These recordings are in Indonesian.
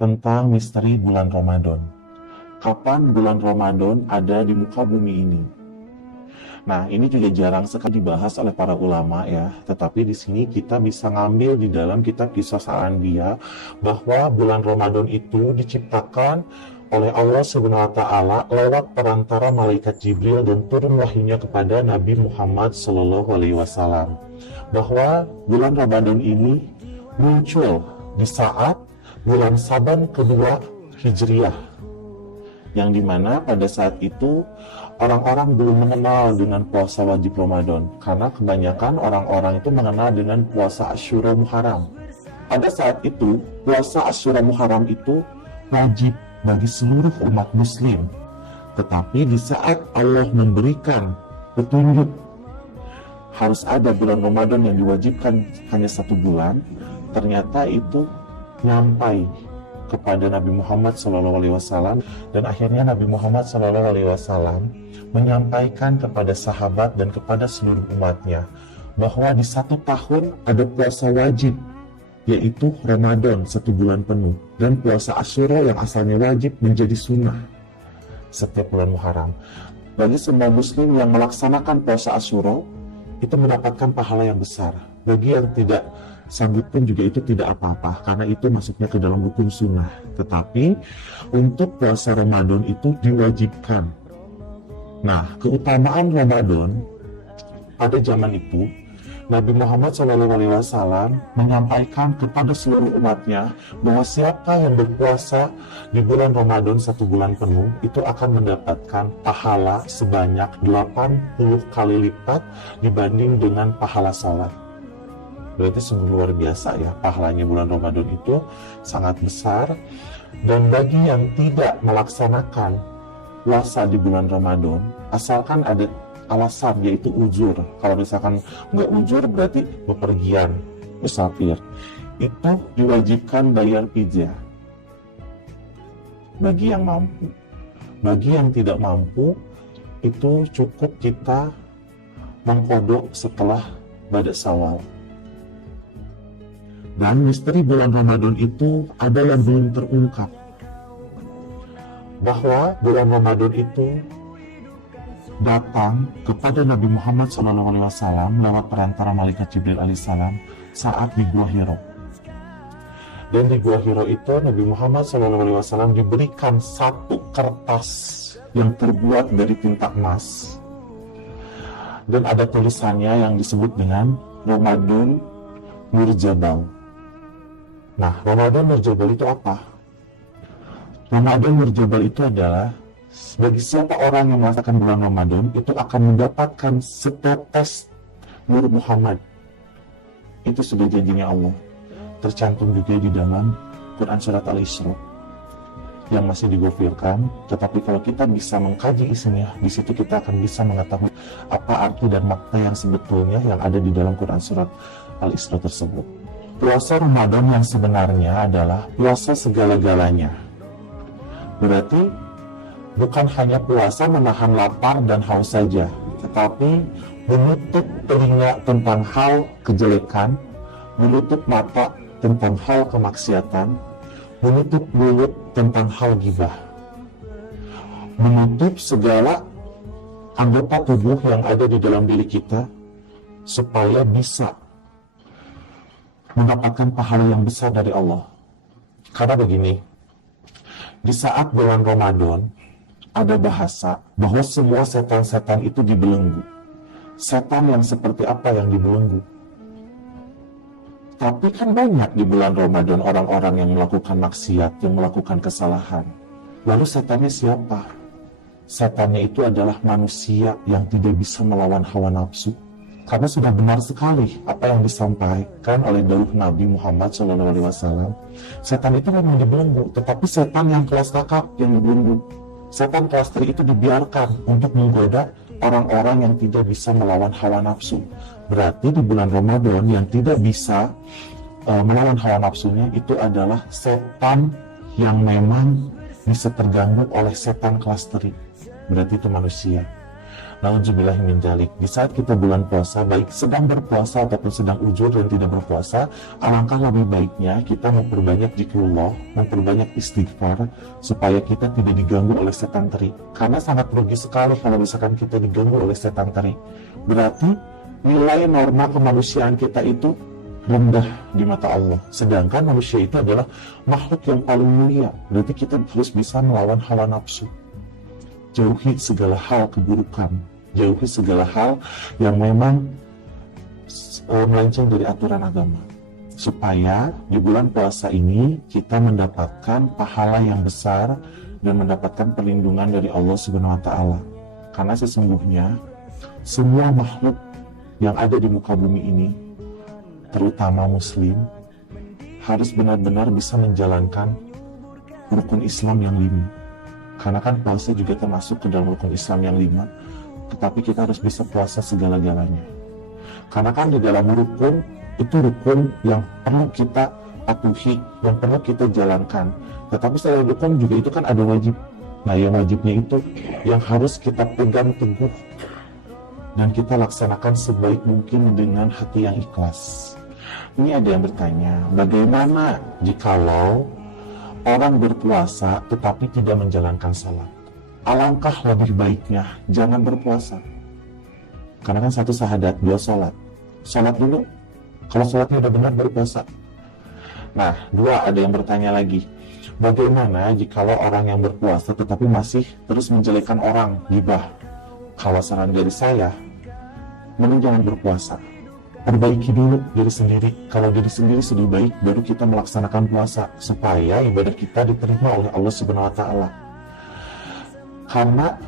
tentang misteri bulan Ramadan. Kapan bulan Ramadan ada di muka bumi ini? Nah, ini juga jarang sekali dibahas oleh para ulama ya. Tetapi di sini kita bisa ngambil di dalam kitab Kisah Al-Anbiya bahwa bulan Ramadan itu diciptakan oleh Allah Subhanahu wa taala lewat perantara malaikat Jibril dan turun wahyunya kepada Nabi Muhammad sallallahu alaihi wasallam. Bahwa bulan Ramadan ini muncul di saat bulan Saban kedua Hijriah, yang dimana pada saat itu orang-orang belum mengenal dengan puasa wajib Ramadan, karena kebanyakan orang-orang itu mengenal dengan puasa Asyura Muharram. Pada saat itu, puasa Asyura Muharram itu wajib bagi seluruh umat muslim. Tetapi di saat Allah memberikan petunjuk harus ada bulan Ramadan yang diwajibkan hanya 1 bulan, ternyata itu nyampai kepada Nabi Muhammad SAW, dan akhirnya Nabi Muhammad SAW menyampaikan kepada sahabat dan kepada seluruh umatnya bahwa di 1 tahun ada puasa wajib, yaitu Ramadan 1 bulan penuh, dan puasa Asyura yang asalnya wajib menjadi sunnah setiap bulan Muharram. Bagi semua muslim yang melaksanakan puasa Asyura itu mendapatkan pahala yang besar. Bagi yang tidak sanggup pun juga itu tidak apa-apa, karena itu masuknya ke dalam hukum sunnah. Tetapi untuk puasa Ramadan itu diwajibkan. Nah, keutamaan Ramadan pada zaman itu, Nabi Muhammad SAW menyampaikan kepada seluruh umatnya bahwa siapa yang berpuasa di bulan Ramadan 1 bulan penuh itu akan mendapatkan pahala sebanyak 80 kali lipat dibanding dengan pahala salat. Berarti sungguh luar biasa ya, pahalanya bulan Ramadan itu sangat besar. Dan bagi yang tidak melaksanakan puasa di bulan Ramadan, asalkan ada alasan, yaitu uzur. Kalau misalkan nggak uzur berarti bepergian, musafir, itu diwajibkan bayar fidyah bagi yang mampu. Bagi yang tidak mampu, itu cukup kita mengkodok setelah Bada Syawal. Dan misteri bulan Ramadan itu ada yang belum terungkap, bahwa bulan Ramadan itu datang kepada Nabi Muhammad SAW lewat perantara malaikat Jibril alaihissalam saat di Gua Hiro. Dan di Gua Hiro itu Nabi Muhammad SAW diberikan 1 kertas yang terbuat dari tinta emas, dan ada tulisannya yang disebut dengan Ramadan Murjabal. Nah, Ramadan Murjabal itu apa? Ramadan Murjabal itu adalah bagi siapa orang yang merasakan bulan Ramadan itu akan mendapatkan setetes nur Muhammad. Itu sudah janjinya Allah. Tercantum juga di dalam Quran Surat Al-Isra yang masih digofirkan. Tetapi kalau kita bisa mengkaji isinya, di situ kita akan bisa mengetahui apa arti dan makna yang sebetulnya yang ada di dalam Quran Surat Al-Isra tersebut. Puasa Ramadan yang sebenarnya adalah puasa segala-galanya. Berarti bukan hanya puasa menahan lapar dan haus saja, tetapi menutup telinga tentang hal kejelekan, menutup mata tentang hal kemaksiatan, menutup mulut tentang hal ghibah, menutup segala anggota tubuh yang ada di dalam diri kita supaya bisa mendapatkan pahala yang besar dari Allah. Karena begini, di saat bulan Ramadan ada bahasa bahwa semua setan-setan itu dibelenggu. Setan yang seperti apa yang dibelenggu? Tapi kan banyak di bulan Ramadan orang-orang yang melakukan maksiat, yang melakukan kesalahan. Lalu setannya siapa? Setannya itu adalah manusia yang tidak bisa melawan hawa nafsu. Karena sudah benar sekali apa yang disampaikan oleh dawuh Nabi Muhammad SAW. Setan itu memang dibelenggu, tetapi setan yang kelas kakap yang dibelenggu. Setan kelas 3 itu dibiarkan untuk menggoda orang-orang yang tidak bisa melawan hawa nafsu. Berarti di bulan Ramadan yang tidak bisa melawan hawa nafsunya itu adalah setan yang memang bisa terganggu oleh setan kelas 3. Berarti itu manusia. Nauzubillahi min dzalik. Di saat kita bulan puasa, baik sedang berpuasa ataupun sedang ujur dan tidak berpuasa, alangkah lebih baiknya kita memperbanyak zikrullah, memperbanyak istighfar, supaya kita tidak diganggu oleh setan terik. Karena sangat rugi sekali kalau misalkan kita diganggu oleh setan terik. Berarti nilai norma kemanusiaan kita itu rendah di mata Allah. Sedangkan manusia itu adalah makhluk yang paling mulia. Berarti kita harus bisa melawan hawa nafsu. Jauhi segala hal keburukan, jauhi segala hal yang memang melenceng dari aturan agama, supaya di bulan puasa ini kita mendapatkan pahala yang besar dan mendapatkan perlindungan dari Allah Subhanahu wa Ta'ala. Karena sesungguhnya semua makhluk yang ada di muka bumi ini, terutama muslim, harus benar-benar bisa menjalankan rukun Islam yang 5. Karena kan puasa juga termasuk ke dalam rukun Islam yang 5, tetapi kita harus bisa puasa segala-galanya. Karena kan di dalam rukun, itu rukun yang perlu kita patuhi, yang perlu kita jalankan. Tetapi selain rukun juga itu kan ada wajib. Nah, yang wajibnya itu yang harus kita pegang teguh dan kita laksanakan sebaik mungkin dengan hati yang ikhlas. Ini ada yang bertanya, bagaimana jikalau orang berpuasa tetapi tidak menjalankan salat? Alangkah lebih baiknya jangan berpuasa. Karena kan 1 syahadat, 2 salat. Salat dulu, kalau salatnya udah benar baru puasa. Nah, 2, ada yang bertanya lagi, bagaimana jikalau orang yang berpuasa tetapi masih terus menjelekkan orang, ghibah? Kalau saran dari saya, mending jangan berpuasa. Perbaiki dulu diri sendiri. Kalau diri sendiri sudah baik, baru kita melaksanakan puasa supaya ibadah kita diterima oleh Allah Subhanahu wa Ta'ala. Karena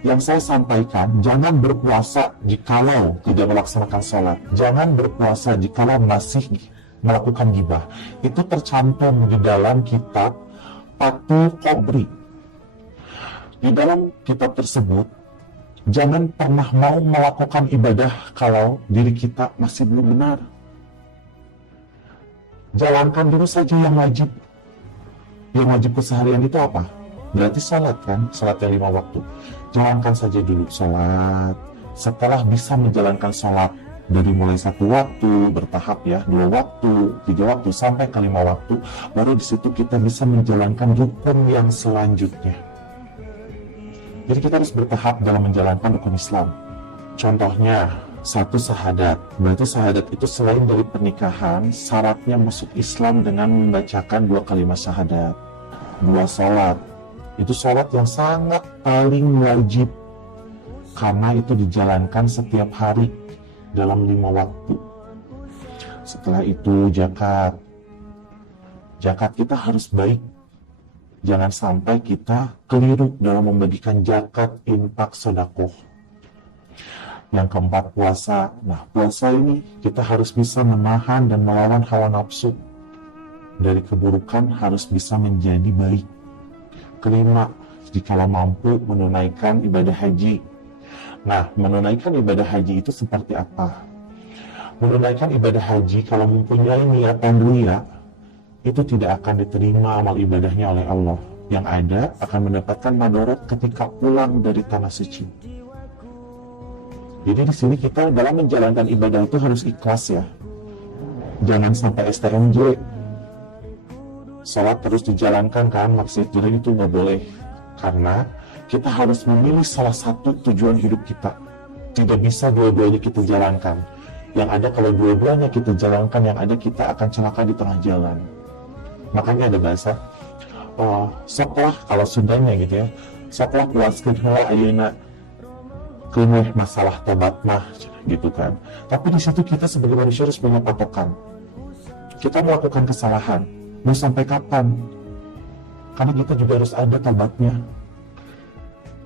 yang saya sampaikan, jangan berpuasa jikalau tidak melaksanakan sholat, jangan berpuasa jikalau masih melakukan ghibah. Itu tercantum di dalam kitab Fathul Qabri. Di dalam kitab tersebut, jangan pernah mau melakukan ibadah kalau diri kita masih belum benar. Jalankan dulu saja yang wajib. Yang wajib keseharian itu apa? Berarti salat kan? Salat yang 5 waktu. Jalankan saja dulu salat. Setelah bisa menjalankan salat dari mulai 1 waktu, bertahap ya, 2 waktu, 3 waktu, sampai ke 5 waktu, baru di situ kita bisa menjalankan rukun yang selanjutnya. Jadi kita harus bertahap dalam menjalankan rukun Islam. Contohnya, 1 syahadat. Berarti syahadat itu selain dari pernikahan, syaratnya masuk Islam dengan membacakan 2 kalimat syahadat. 2 salat. Itu salat yang sangat paling wajib. Karena itu dijalankan setiap hari dalam 5 waktu. Setelah itu zakat. Zakat kita harus baik. Jangan sampai kita keliru dalam membagikan zakat, infak, sedekah. Yang keempat, puasa. Nah, puasa ini kita harus bisa menahan dan melawan hawa nafsu. Dari keburukan harus bisa menjadi baik. Kelima, jikalau mampu menunaikan ibadah haji. Nah, menunaikan ibadah haji itu seperti apa? Menunaikan ibadah haji kalau mempunyai niatan riya, itu tidak akan diterima amal ibadahnya oleh Allah. Yang ada akan mendapatkan madarat ketika pulang dari tanah suci. Jadi di sini kita dalam menjalankan ibadah itu harus ikhlas ya. Jangan sampai STMJ. Salat terus dijalankan kan, maksud itu nggak boleh. Karena kita harus memilih salah satu tujuan hidup kita. Tidak bisa dua-duanya kita jalankan. Yang ada kalau dua-duanya kita jalankan, yang ada kita akan celaka di tengah jalan. Makanya ada bahasa setelah, kalau Sundanya gitu ya, setelah puaskeun heula ayeuna keuneuh masalah tobat mah gitu kan. Tapi di situ kita sebagai manusia harus punya patokan. Kita melakukan kesalahan, mau sampai kapan? Karena kita juga harus ada tobatnya.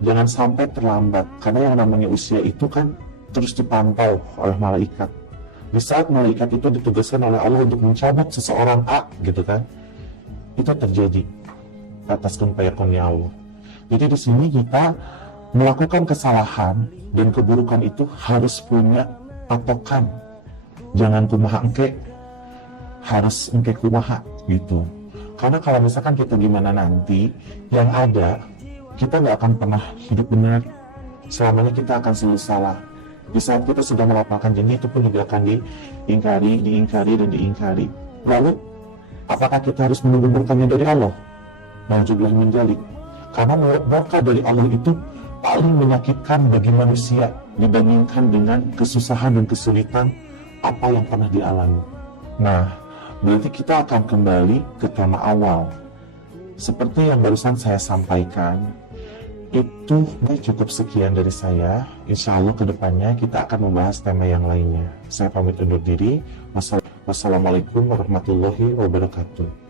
Jangan sampai terlambat, karena yang namanya usia itu kan terus dipantau oleh malaikat. Di saat malaikat itu ditugaskan oleh Allah untuk mencabut seseorang A gitu kan, itu terjadi atas kun fayakunnya Allah. Jadi di sini kita melakukan kesalahan dan keburukan itu harus punya patokan. Jangan kumaha engke, harus engke kumaha gitu. Karena kalau misalkan kita gimana nanti, yang ada kita nggak akan pernah hidup benar. selamanya kita akan selalu salah. Di saat kita sudah melapangkan janji, itu pun juga akan diingkari dan diingkari. Lalu, apakah kita harus menunggu berkahnya dari Allah? Nauzubillah min dzalik. Karena berkah dari Allah itu paling menyakitkan bagi manusia dibandingkan dengan kesusahan dan kesulitan apa yang pernah dialami. Nah, berarti kita akan kembali ke tema awal. Seperti yang barusan saya sampaikan, itu cukup sekian dari saya. Insya Allah kedepannya kita akan membahas tema yang lainnya. Saya pamit undur diri. Wassalamualaikum warahmatullahi wabarakatuh.